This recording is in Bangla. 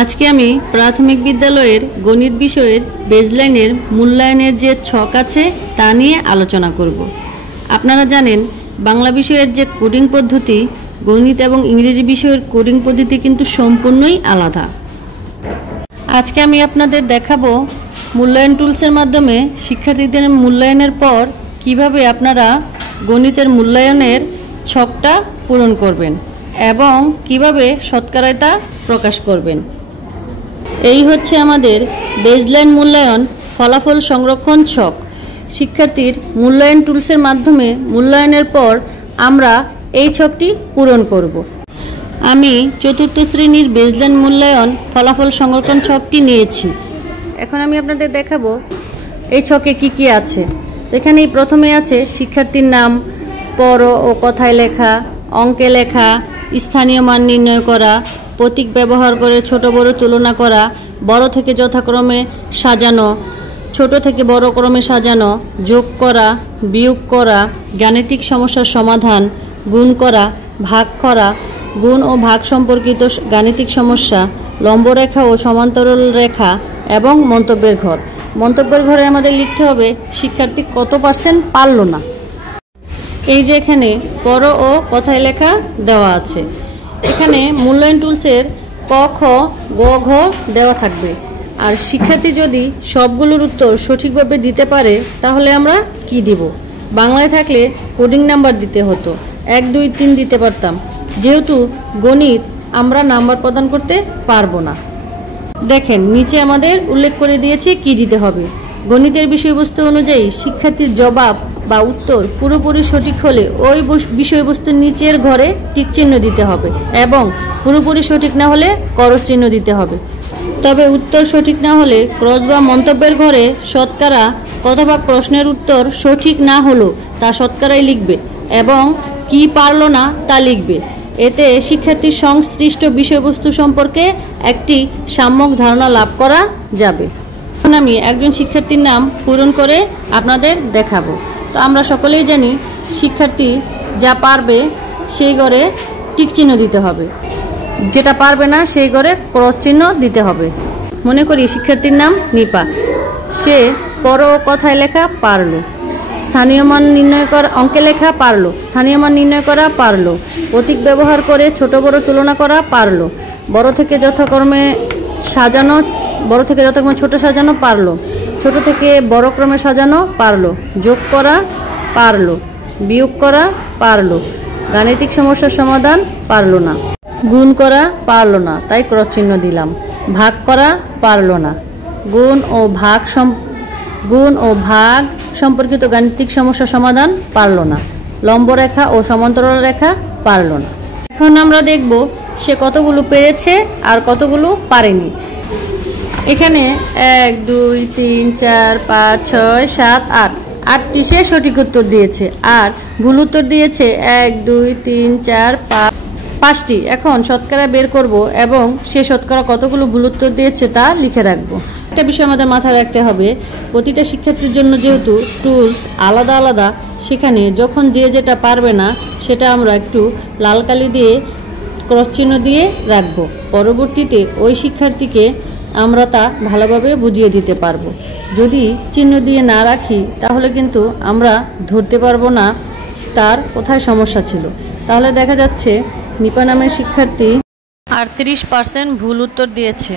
আজকে আমি প্রাথমিক বিদ্যালয়ের গণিত বিষয়ের বেজলাইনের মূল্যায়নের যে ছক আছে তা নিয়ে আলোচনা করব। আপনারা জানেন বাংলা বিষয়ের যে কোডিং পদ্ধতি, গণিত এবং ইংরেজি বিষয়ের কোডিং পদ্ধতি কিন্তু সম্পূর্ণই আলাদা। আজকে আমি আপনাদের দেখাবো মূল্যায়ন টুলসের মাধ্যমে শিক্ষার্থীদের মূল্যায়নের পর কিভাবে আপনারা গণিতের মূল্যায়নের ছকটা পূরণ করবেন এবং কিভাবে শতকরায় তা প্রকাশ করবেন। এই হচ্ছে আমাদের বেজলাইন মূল্যায়ন ফলাফল সংরক্ষণ ছক। শিক্ষার্থীর মূল্যায়ন টুলসের মাধ্যমে মূল্যায়নের পর আমরা এই ছকটি পূরণ করব। আমি চতুর্থ শ্রেণীর বেজলাইন মূল্যায়ন ফলাফল সংরক্ষণ ছকটি নিয়েছি। এখন আমি আপনাদের দেখাবো এই ছকে কি কি আছে। তো এখানে প্রথমে আছে শিক্ষার্থীর নাম, পর ও কথায় লেখা, অঙ্কে লেখা, স্থানীয় মান নির্ণয় করা, প্রতীক ব্যবহার করে ছোট বড় তুলনা করা, বড় থেকে যথাক্রমে সাজানো, ছোট থেকে বড় ক্রমে সাজানো, যোগ করা, বিয়োগ করা, গাণিতিক সমস্যার সমাধান, গুণ করা, ভাগ করা, গুণ ও ভাগ সম্পর্কিত গাণিতিক সমস্যা, লম্বরেখা ও সমান্তরাল রেখা এবং মন্তব্যের ঘর। মন্তব্যের ঘরে আমাদের লিখতে হবে শিক্ষার্থী কত পার্সেন্ট পারল না। এই যে এখানে পর ও কথায় লেখা দেওয়া আছে। এখানে মূল্যায়ন টুলসের ক, খ, গ, ঘ দেওয়া থাকবে। আর শিক্ষার্থী যদি সবগুলোর উত্তর সঠিকভাবে দিতে পারে তাহলে আমরা কি দিব। বাংলায় থাকলে কোডিং নাম্বার দিতে হতো, 1, 2, 3 দিতে পারতাম। যেহেতু গণিত আমরা নাম্বার প্রদান করতে পারবো না। দেখেন নিচে আমাদের উল্লেখ করে দিয়েছে কি দিতে হবে। গণিতের বিষয়বস্তু অনুযায়ী শিক্ষার্থীর জবাব বা উত্তর পুরোপুরি সঠিক হলে ওই বিষয়বস্তুর নিচের ঘরে টিক চিহ্ন দিতে হবে এবং পুরোপুরি সঠিক না হলে করস চিহ্ন দিতে হবে। তবে উত্তর সঠিক না হলে ক্রস বা মন্তব্যের ঘরে শতকরা কতভাগ প্রশ্নের উত্তর সঠিক না হলো তা শতকরাই লিখবে এবং কি পারলো না তা লিখবে। এতে শিক্ষার্থীর সংশ্লিষ্ট বিষয়বস্তু সম্পর্কে একটি সাম্যক ধারণা লাভ করা যাবে। এখন আমি একজন শিক্ষার্থীর নাম পূরণ করে আপনাদের দেখাবো। তো আমরা সকলেই জানি শিক্ষার্থী যা পারবে সেই ঘরে টিক চিহ্ন দিতে হবে, যেটা পারবে না সেই ঘরে ক্রস চিহ্ন দিতে হবে। মনে করি শিক্ষার্থীর নাম নিপা, সে পর ও কথায় লেখা পারলো, স্থানীয় মান নির্ণয় করা, অঙ্কে লেখা পারলো, স্থানীয় মান নির্ণয় করা পারলো, প্রতীক ব্যবহার করে ছোট বড় তুলনা করা পারলো, বড় থেকে যথাক্রমে সাজানো, বড় থেকে যথাক্রমে ছোট সাজানো পারলো, ছোট থেকে বড় ক্রমে সাজানো পারলো, যোগ করা পারলো, বিয়োগ করা পারলো, গাণিতিক সমস্যার সমাধান পারলো না, গুণ করা পারলো না তাই ক্রস চিহ্ন দিলাম, ভাগ করা পারলো না, গুণ ও ভাগ সম্পর্কিত গাণিতিক সমস্যার সমাধান পারলো না, লম্বরেখা ও সমান্তরাল রেখা পারলো না। এখন আমরা দেখব সে কতগুলো পেরেছে আর কতগুলো পারেনি। এখানে 1, 2, 3, 4, 5, 6, 7, 8 8টি সে সঠিক উত্তর দিয়েছে আর ভুল উত্তর দিয়েছে 1, 2, 3, 4, 5টি। এখন শতকরা বের করব এবং সে শতকরা কতগুলো ভুল উত্তর দিয়েছে তা লিখে রাখবো। একটা বিষয় আমাদের মাথায় রাখতে হবে, প্রতিটা শিক্ষার্থীর জন্য যেহেতু টুলস আলাদা আলাদা, সেখানে যখন যে যেটা পারবে না সেটা আমরা একটু লাল কালি দিয়ে ক্রস চিহ্ন দিয়ে রাখবো। পরবর্তীতে ওই শিক্ষার্থীকে আমরা তা ভালোভাবে বুঝিয়ে দিতে পারবো। যদি চিহ্ন দিয়ে না রাখি তাহলে কিন্তু আমরা ধরতে পারবো না তার কোথায় সমস্যা ছিল। তাহলে দেখা যাচ্ছে নিপা নামের শিক্ষার্থী 38% ভুল উত্তর দিয়েছে।